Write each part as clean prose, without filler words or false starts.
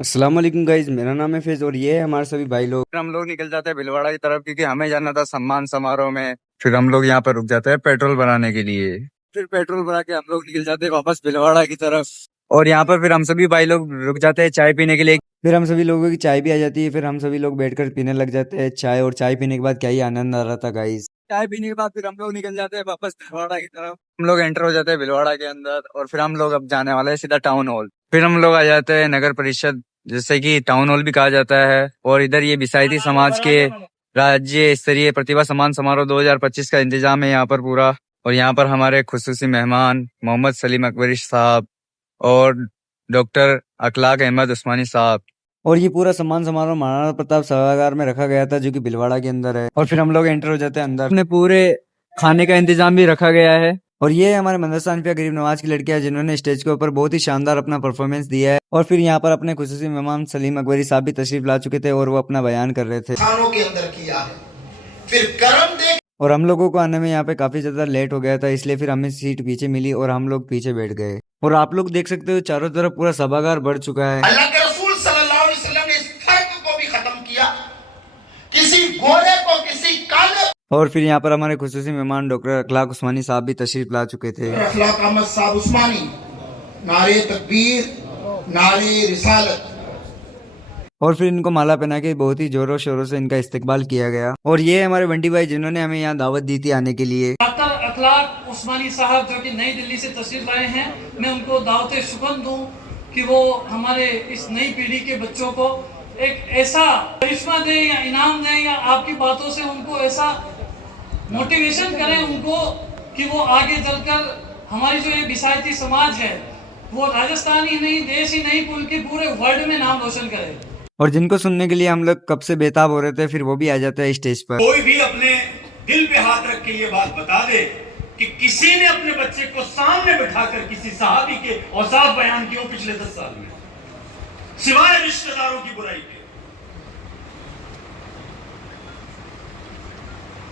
अस्सलाम वालेकुम गाइज, मेरा नाम है फैज और ये है हमारे सभी भाई लोग। फिर हम लोग निकल जाते हैं भिलवाड़ा की तरफ क्योंकि हमें जाना था सम्मान समारोह में। फिर हम लोग यहाँ पर रुक जाते हैं पेट्रोल भराने के लिए। फिर पेट्रोल भरा के हम लोग निकल जाते हैं वापस भिलवाड़ा की तरफ। और यहाँ पर फिर हम सभी भाई लोग रुक जाते हैं चाय पीने के लिए। फिर हम सभी लोगों की चाय भी आ जाती है। फिर हम सभी लोग बैठकर पीने लग जाते हैं चाय। और चाय पीने के बाद क्या ही आनंद आ रहा था गाइज। चाय पीने के बाद फिर हम लोग निकल जाते हैं वापस भिलवाड़ा की तरफ। हम लोग एंटर हो जाते हैं भिलवाड़ा के अंदर और फिर हम लोग अब जाने वाले हैं सीधा टाउन हॉल। फिर हम लोग आ जाते हैं नगर परिषद, जिससे कि टाउन हॉल भी कहा जाता है। और इधर ये बिसाइती समाज के राज्य स्तरीय प्रतिभा सम्मान समारोह 2025 का इंतजाम है यहाँ पर पूरा। और यहाँ पर हमारे खुसूसी मेहमान मोहम्मद सलीम अकबरी साहब और डॉक्टर अखलाक अहमद उस्मानी साहब। और ये पूरा सम्मान समारोह महाराणा प्रताप सभागार में रखा गया था जो कि भिलवाड़ा के अंदर है। और फिर हम लोग एंटर हो जाते हैं अंदर। अपने पूरे खाने का इंतजाम भी रखा गया है। और ये हमारे मदरसा अनफिया गरीब नवाज की लड़कियां जिन्होंने स्टेज के ऊपर बहुत ही शानदार अपना परफॉर्मेंस दिया है। और फिर यहाँ पर अपने खुसूसी मेहमान सलीम अकबरी साहब भी तशरीफ ला चुके थे और वो अपना बयान कर रहे थे। खानों के अंदर किया है, फिर कर्म देख। और हम लोगों को आने में यहाँ पे काफी ज्यादा लेट हो गया था, इसलिए फिर हमें सीट पीछे मिली और हम लोग पीछे बैठ गए। और आप लोग देख सकते हो चारों तरफ पूरा सभागार भर चुका है। अल्लाह के रसूल सल्लल्लाहु अलैहि वसल्लम ने इस फर्क को भी खत्म किया, किसी गोरे को किसी काले। और फिर यहाँ पर हमारे खुसूसी मेहमान डॉक्टर अखलाक उस्मानी साहब भी तशरीफ ला चुके थे। अखलाक अहमद साहब उस्मानी, नारे तकबीर, नारे रिसालत। और फिर इनको माला पहना के बहुत ही जोरों शोरों से इनका इस्तकबाल किया गया। और ये हमारे बंटी भाई जिन्होंने हमें यहाँ दावत दी थी आने के लिए। डॉक्टर अखलाक उस्मानी साहब जो कि नई दिल्ली से तशरीफ लाए हैं, मैं उनको दावत शुक्र दूं कि वो हमारे इस नई पीढ़ी के बच्चों को एक ऐसा करिश्मा दें या इनाम दें या आपकी बातों से उनको ऐसा मोटिवेशन करें उनको कि वो आगे चलकर हमारी जो ये बिसायती समाज है वो राजस्थान ही नहीं, देश ही नहीं, बल्कि पूरे वर्ल्ड में नाम रोशन करे। और जिनको सुनने के लिए हम लोग कब से बेताब हो रहे थे, फिर वो भी आ जाता है स्टेज पर। कोई भी अपने दिल पे हाथ रख के ये बात बता दे कि किसी ने अपने बच्चे को सामने बिठाकर किसी सहाबी के औसाफ बयान किए पिछले 10 साल में, सिवाय रिश्तेदारों की बुराई के।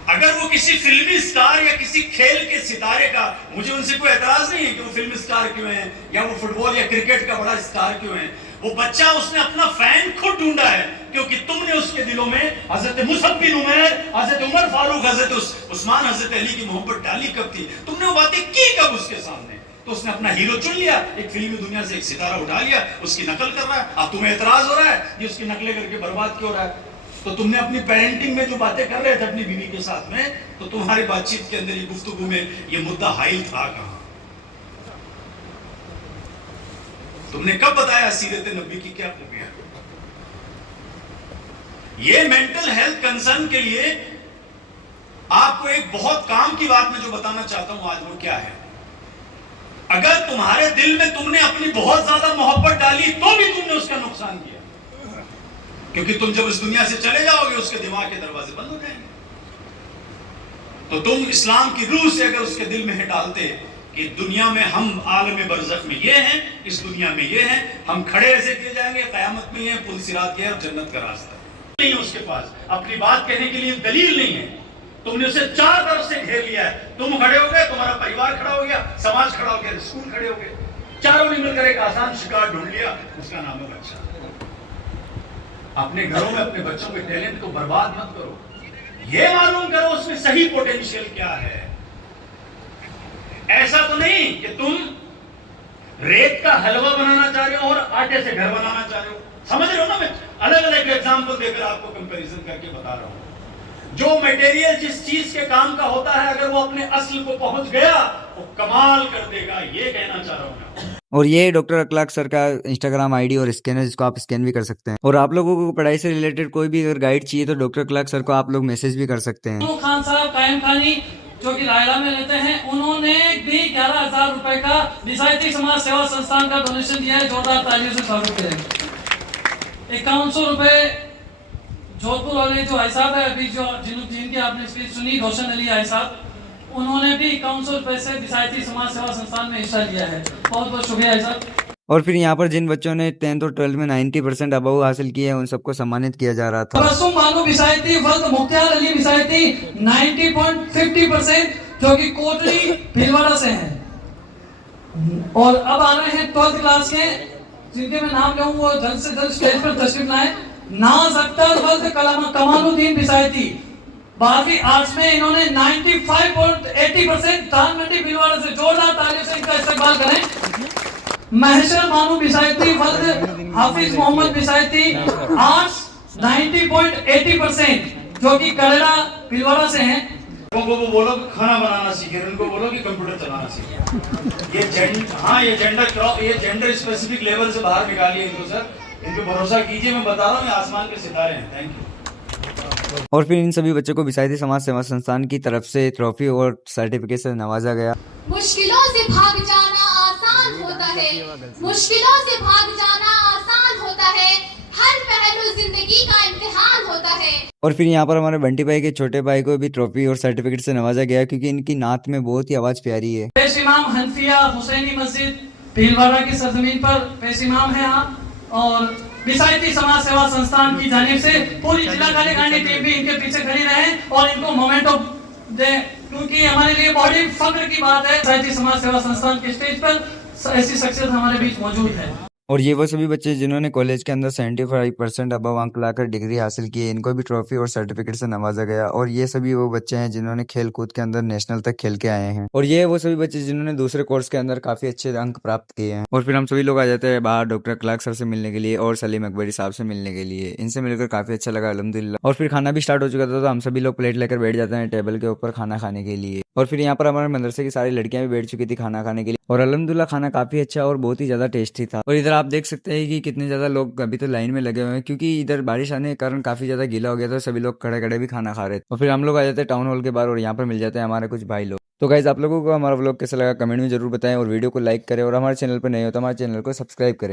अगर वो किसी फिल्मी स्टार या किसी खेल के सितारे का, मुझे उनसे कोई एतराज नहीं है कि वो फिल्मी स्टार क्यों है या वो फुटबॉल या क्रिकेट का बड़ा स्टार क्यों है। वो बच्चा, उसने अपना फैन खुद ढूंढा है क्योंकि तुमने उसके दिलों में हजरत मुसअब बिन उमैर, हजरत उमर फारूक, हजरत उस्मान, हजरत अली की मोहब्बत डाली कब थी, तुमने वो बातें की कब उसके सामने। तो उसने अपना हीरो चुन लिया, एक फिल्मी दुनिया से एक सितारा उठा लिया, उसकी नकल कर रहा है। अब तुम्हें एतराज हो रहा है ये उसकी नकलें करके बर्बाद क्यों हो रहा है। तो तुमने अपनी पेरेंटिंग में जो बातें कर रहे थे अपनी बीवी के साथ में, तो तुम्हारी बातचीत के अंदर ये गुफ्तगू में ये मुद्दा हाइल था कहां। तुमने कब बताया सीरत नबी की क्या खूबियां। ये मेंटल हेल्थ कंसर्न के लिए आपको एक बहुत काम की बात मैं जो बताना चाहता हूं आज, वो क्या है। अगर तुम्हारे दिल में तुमने अपनी बहुत ज्यादा मोहब्बत डाली तो भी तुमने उसका नुकसान किया, क्योंकि तुम जब इस दुनिया से चले जाओगे उसके दिमाग के दरवाजे बंद हो जाएंगे। तो तुम इस्लाम की रूह से अगर उसके दिल में डालते कि दुनिया में हम आलम बरज़ख में ये हैं, इस दुनिया में ये हैं, हम खड़े ऐसे किए जाएंगे, क़यामत में ये पुल सिरात है और जन्नत का रास्ता नहीं है उसके पास, अपनी बात कहने के लिए दलील नहीं है। तुमने उसे चार तरफ से घेर लिया है, तुम खड़े हो गए, तुम्हारा परिवार खड़ा हो गया, समाज खड़ा हो गया, स्कूल खड़े हो गए, चारों ने मिलकर एक आसान शिकार ढूंढ लिया, उसका नाम है बच्चा। अपने घरों में अपने बच्चों के टैलेंट को बर्बाद मत करो, ये मालूम करो उसमें सही पोटेंशियल क्या है। ऐसा तो नहीं कि तुम रेत का हलवा बनाना चाह रहे हो और आटे से घर बनाना चाह रहे हो। समझ रहे हो ना, मैं अलग अलग एग्जाम्पल देकर आपको कंपैरिजन करके बता रहा हूं। जो मटेरियल जिस चीज के काम का होता है, अगर वो अपने असल को पहुंच गया वो कमाल कर देगा, ये कहना चाह रहा हूं मैं। और ये डॉक्टर अखलाक सर का इंस्टाग्राम आईडी और स्कैनर, जिसको आप स्कैन भी कर सकते हैं। और आप लोगों को पढ़ाई से रिलेटेड कोई भी अगर गाइड चाहिए तो डॉक्टर अखलाक सर को आप लोग मैसेज भी कर सकते हैं। खान साहब कायम खानी जो कि रायला में रहते हैं, उन्होंने भी 11,000 रुपए का बिसायती समाज सेवा संस्थान का डोनेशन दिया है। जोरदार तालियों से स्वागत करें। 5100 रुपए जोधपुर वाले जो भाई साहब है, अभी जो जिनकी आपने स्पीच सुनी, रोशन अली भाई साहब, उन्होंने भी 5100 रुपए से बिसायती समाज सेवा संस्थान में हिस्सा लिया है। बहुत बहुत शुक्रिया भाई साहब। और फिर यहाँ पर जिन बच्चों ने 10th और 12th में 90% अबव हासिल किए हैं उन सबको सम्मानित किया जा रहा था। रसूम बानो बिसायती वल्द मुख्तार अली बिसायती 90.50% जो कि कोटली भिलवाड़ा से हैं। और अब आ रहे हैं 12th क्लास के जिनके मैं नाम लूँ वो जल्द से जल्द स्टेज पर तशरीफ लाएं। नाज अख्तर वल्द कमालुद्दीन बिसायती 12वीं आर्ट्स में इन्होंने 95.80% दान मंडी भीलवाड़ा से जोरदार तालियों से इनका इस्तकबाल करें। महशर बानू बिसायती वल्द हाफिज मोहम्मद बिसायती आर्ट्स 90.80% जो कि करेड़ा भीलवाड़ा से हैं। लोगों को बोलो कि खाना बनाना सीखे, उनको बोलो कि कंप्यूटर चलाना सीखे। ये जेंडर स्पेसिफिक लेवल से बाहर निकालिए इनको सर, इन पे भरोसा कीजिए। मैं बता रहा हूँ ये आसमान के सितारे हैं। Thank you. और फिर इन सभी बच्चों को बिसायती समाज सेवा संस्थान की तरफ से ट्रॉफी और सर्टिफिकेट से नवाजा गया। मुश्किलों से भाग जाना आसान होता है, मुश्किलों से भाग जाना आसान होता है, हर पहलू जिंदगी का इम्तिहान होता है। और फिर यहाँ पर हमारे बंटी भाई के छोटे भाई को भी ट्रॉफी और सर्टिफिकेट से नवाजा गया क्योंकि इनकी नात में बहुत ही आवाज प्यारी है। पेश इमाम हनफिया हुसैनी मस्जिद भीलवाड़ा की सरजमीन पर पेश इमाम है आप, और बिसायती समाज सेवा संस्थान की जानिब से पूरी जिला कार्यकारिणी टीम भी इनके पीछे खड़ी रहे और इनको मोमेंटो दे, क्योंकि हमारे लिए बड़ी फख्र की बात है बिसायती समाज सेवा संस्थान के स्टेज पर ऐसी शख्सियत हमारे बीच मौजूद है। और ये वो सभी बच्चे जिन्होंने कॉलेज के अंदर 75% अबव अंक लाकर डिग्री हासिल की है, इनको भी ट्रॉफी और सर्टिफिकेट से नवाजा गया। और ये सभी वो बच्चे हैं जिन्होंने खेल कूद के अंदर नेशनल तक खेल के आए हैं। और ये वो सभी बच्चे जिन्होंने दूसरे कोर्स के अंदर काफी अच्छे अंक प्राप्त किए हैं। और फिर हम सभी लोग आ जाते हैं बाहर डॉक्टर क्लार्क सर से मिलने के लिए और सलीम अकबरी साहब से मिलने के लिए। इनसे मिलकर काफी अच्छा लगा अल्हम्दुलिल्लाह। और फिर खाना भी स्टार्ट हो चुका था तो हम सभी लोग प्लेट लेकर बैठ जाते हैं टेबल के ऊपर खाना खाने के लिए। और फिर यहाँ पर हमारे मदरसे की सारी लड़कियां भी बैठ चुकी थी खाना खाने के लिए और अल्हम्दुलिल्लाह खाना काफी अच्छा और बहुत ही ज्यादा टेस्टी था। और इधर आप देख सकते हैं कि कितने ज्यादा लोग अभी तो लाइन में लगे हुए हैं क्योंकि इधर बारिश आने के कारण काफी ज्यादा गीला हो गया था, सभी लोग खड़े खड़े भी खाना खा रहे थे। और फिर हम लोग आ जाते हैं टाउन हॉल के बाहर और यहाँ पर मिल जाते हैं हमारे कुछ भाई लोग। तो गाइज आप लोगों को हमारा व्लॉग कैसा लगा कमेंट में जरूर बताएं और वीडियो को लाइक करें और हमारे चैनल पर नए हो तो हमारे चैनल को सब्सक्राइब करें।